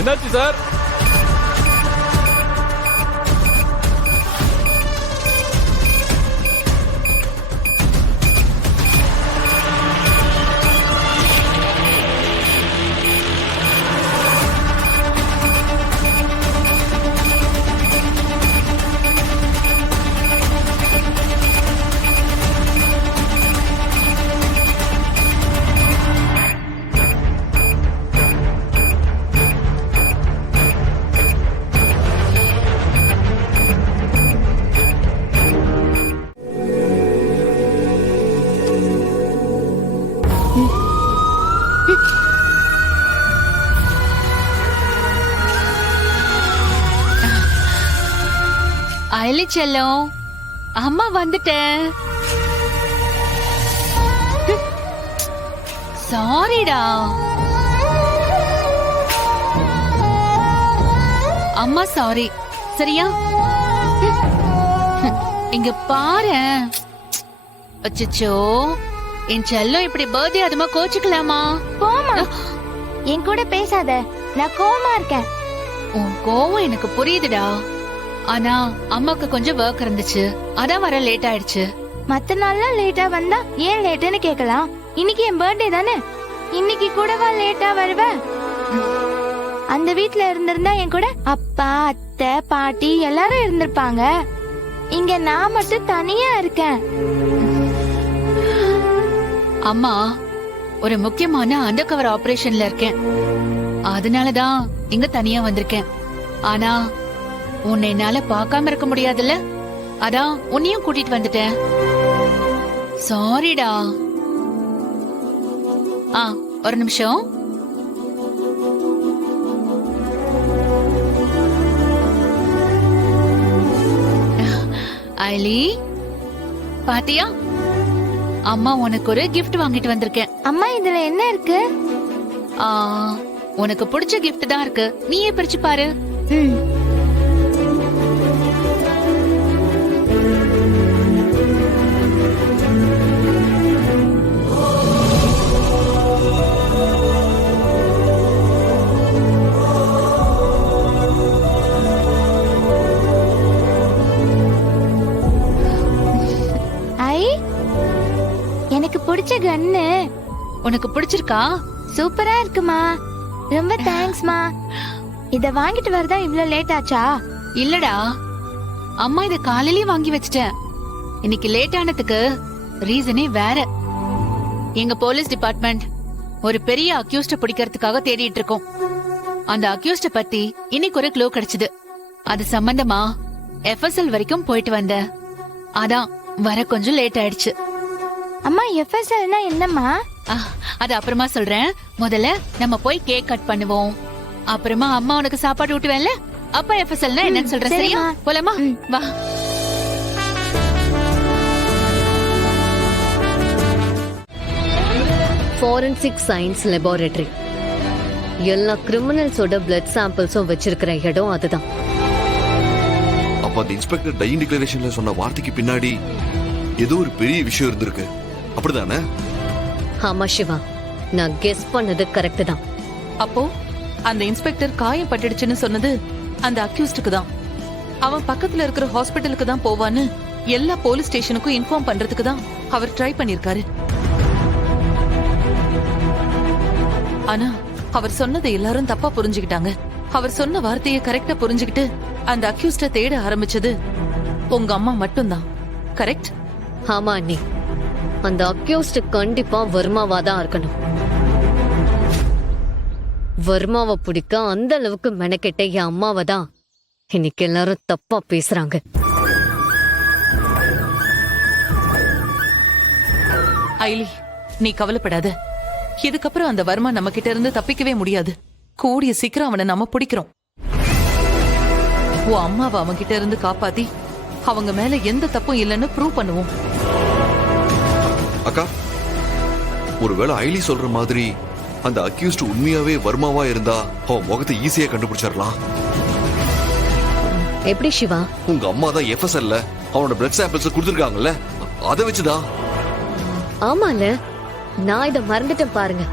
என்னாச்சு சார்? அயலி செல்லம், அம்மா வந்துட்டேன். சாரிடா அம்மா, சாரி. சரியா? இங்க பாரு. அச்சச்சோ, என் செல்லம் இப்படி பர்த்டே அதுமா கோச்சுக்கலாமா? போமா, என் கூட பேசாத, நான் கோவமா இருக்கேன். உன் கோவம் எனக்கு புரியுதுடா. ஆனா அம்மாக்கு கொஞ்சம் ஒர்க் இருந்துச்சு, அதான் வர லேட் ஆயிடுச்சு. மத்த நாள்லாம் லேட்டா வந்தா ஏன் லேட்டுன்னு கேக்கலாம். இன்னைக்கு என் பர்த்டே தானே, இன்னைக்கு கூடவா லேட்டா வருவ? அந்த வீட்ல இருந்திருந்தா என் கூட அப்பா, அத்தை, பாட்டி எல்லாரும் இருந்திருப்பாங்க. இங்க நான் மட்டும் தனியா இருக்கேன். அம்மா, ஒரு முக்கியமான அண்டர் கவர் ஆபரேஷன்ல இருக்கேன், அதனாலதான் இங்க தனியா வந்திருக்கேன். ஆனா உன்னை என்னால பார்க்காம இருக்க முடியாதுல்ல, அதான் உன்னையும் கூட்டிட்டு வந்துட்டேன். சாரிடா. ஒரு நிமிஷம். ஐலி, பாத்தியா, அம்மா உனக்கு ஒரு கிஃப்ட் வாங்கிட்டு வந்திருக்கேன். அம்மா, இதுல என்ன இருக்கு? உனக்கு பிடிச்ச கிஃப்ட் தான் இருக்கு, நீயே பிரிச்சு பாரு. எனக்கு பிடிச்ச கன்னு. உனக்கு பிடிச்சிருக்கா? சூப்பரா இருக்குமா, ரொம்ப தேங்க்ஸ்மா. இத வாங்கிட்டு வரதா இவ்ளோ லேட் ஆச்சா? இல்லடா அம்மா, இத காலையிலே வாங்கி வச்சிட்டேன். இன்னைக்கு லேட் ஆனதுக்கு ரீசனே வேற. எங்க போலீஸ் டிபார்ட்மெண்ட் ஒரு பெரிய அக்யூஸ்ட பிடிக்கிறதுக்காக தேடிட்டு இருக்கோம். அந்த அக்யூஸ்ட பத்தி இன்னைக்கு ஒரு க்ளூ கிடைச்சது. அது சம்பந்தமா FSL வரைக்கும் போயிட்டு வந்தேன், அதான் வர கொஞ்சம் லேட் ஆயிடுச்சு. அம்மா, FSLனா என்னம்மா? அது அப்புறமா சொல்றேன். முதல்ல நம்ம போய் கேக் கட் பண்ணுவோம், அப்புறமா அம்மா உனக்கு சாப்பாடு ஊட்டுவேன்ல, அப்ப FSLனா என்னன்னு சொல்றேன். சரியா? போலாமா? வா. ஃபாரன்சிக் சயின்ஸ் லெபார்டரி எல்லா கிரிமினல்ஸோட பிளட் சாம்பிள்ஸும் வச்சிருக்கிற இடம் அதுதான். அப்ப அந்த இன்ஸ்பெக்டர் டையிங் டிக்ளரேஷன்ல சொன்ன வார்த்தைக்கு பின்னாடி ஏதோ ஒரு பெரிய விஷயம் இருந்திருக்கு, அப்படிதானே? ஆமா சிவா, நான் கெஸ் பண்ணது கரெக்ட் தான். அப்போ அந்த இன்ஸ்பெக்டர் காயப்பட்டுடுச்சுன்னு சொன்னது அந்த அக்யூஸ்டுக்கு தான். அவன் பக்கத்துல இருக்கிற ஹாஸ்பிட்டலுக்கு தான் போவான்னு எல்லா போலீஸ் ஸ்டேஷனுக்கும் இன்ஃபார்ம் பண்றதுக்கு தான் அவர் ட்ரை பண்ணிருக்காரு. ஆனா அவர் சொன்னதை எல்லாரும் தப்பா புரிஞ்சுக்கிட்டாங்க. அவர் சொன்ன வார்த்தையை கரெக்டா புரிஞ்சுக்கிட்டு அந்த அக்யூஸ்ட தேட ஆரம்பிச்சது உங்க அம்மா மட்டும்தான். கரெக்ட்? ஆமா அண்ணி, அந்த அக்யூஸ்ட் கண்டிப்பா வர்மாவா தான் இருக்கணும். வர்மாவை பிடிக்க அந்த அளவுக்கு மெனக்கெட்ட என் அம்மாவை தான் இன்னைக்கு எல்லாரும் தப்பா பேசுறாங்க. ஐலி, நீ கவலைப்படாத. இதுக்கப்புறம் அந்த வர்மா நம்ம கிட்ட இருந்து தப்பிக்கவே முடியாது. கூடிய சீக்கிரம் அவனை நம்ம பிடிக்கிறோம். உன் அம்மாவை அவன் கிட்ட இருந்து காப்பாத்தி அவங்க மேல எந்த தப்பும் இல்லைன்னு ப்ரூவ் பண்ணுவோம். அக்கா, ஒருவேளை ஐலி சொல்ற மாதிரி அந்த அக்யூஸ்ட் உண்மையாவே வர்மாவா இருந்தா அவன் முகத்தை ஈஸியா கண்டுபிடிச்சிடலாம். எப்படி சிவா? உங்க அம்மா தான் FSLல அவனோட பிளட் சாம்பிள்ஸ் கொடுத்திருக்காங்கல்ல, அதை வச்சுதான். ஆமால, நான் இத மறந்துட்டேன் பாருங்க.